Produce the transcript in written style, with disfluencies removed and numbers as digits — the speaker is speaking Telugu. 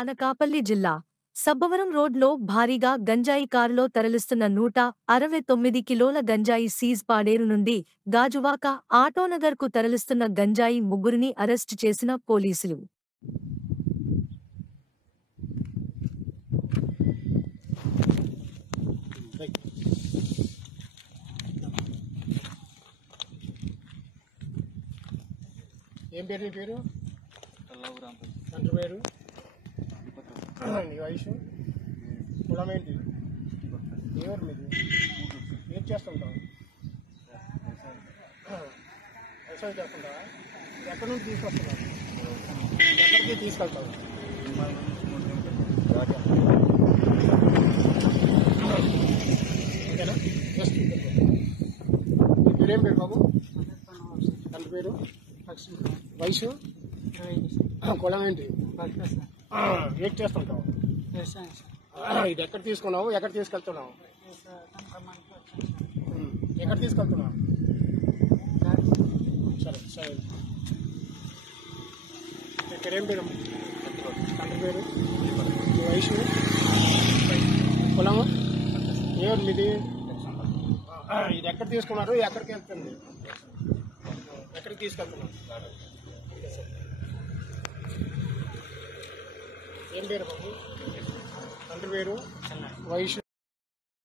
అనకాపల్లి జిల్లా సబ్బవరం రోడ్లో భారీగా గంజాయి కారులో తరలిస్తున్న 169 కిలోల గంజాయి సీజ్. పాడేరు నుండి గాజువాక ఆటోనగర్కు తరలిస్తున్న గంజాయి ముగ్గురిని అరెస్టు చేసిన పోలీసులు. ఏం పేరు నీ పేరు? తండ్రి పేరు, నీ వయసు, కులం ఏంటి, ఎవరు మీది, ఏం చేస్తుంటావు? వ్యవసాయం చేస్తుంటావా? ఎక్కడి నుంచి తీసుకొస్తున్నావు? ఎక్కడికి తీసుకెళ్తావు? ఓకేనా? జస్ట్ మీరేం పేరు బాబు? తండ్రి పేరు, వయసు, కులం ఏంటి, ఏం చేస్తుంటావు? ఇది ఎక్కడ తీసుకున్నావు, ఎక్కడ తీసుకెళ్తున్నావు? ఎక్కడ తీసుకెళ్తున్నావు? సరే సరే. ఇక్కడ ఏం పేరు? తండ్రి పేరు, వయసు, కులము, ఎవరు మీది? ఇది ఎక్కడ తీసుకున్నారు, ఎక్కడికి వెళ్తుంది, ఎక్కడికి తీసుకెళ్తున్నారు? ఏం పేరు బాబు? తండ్రి పేరు, వయసు,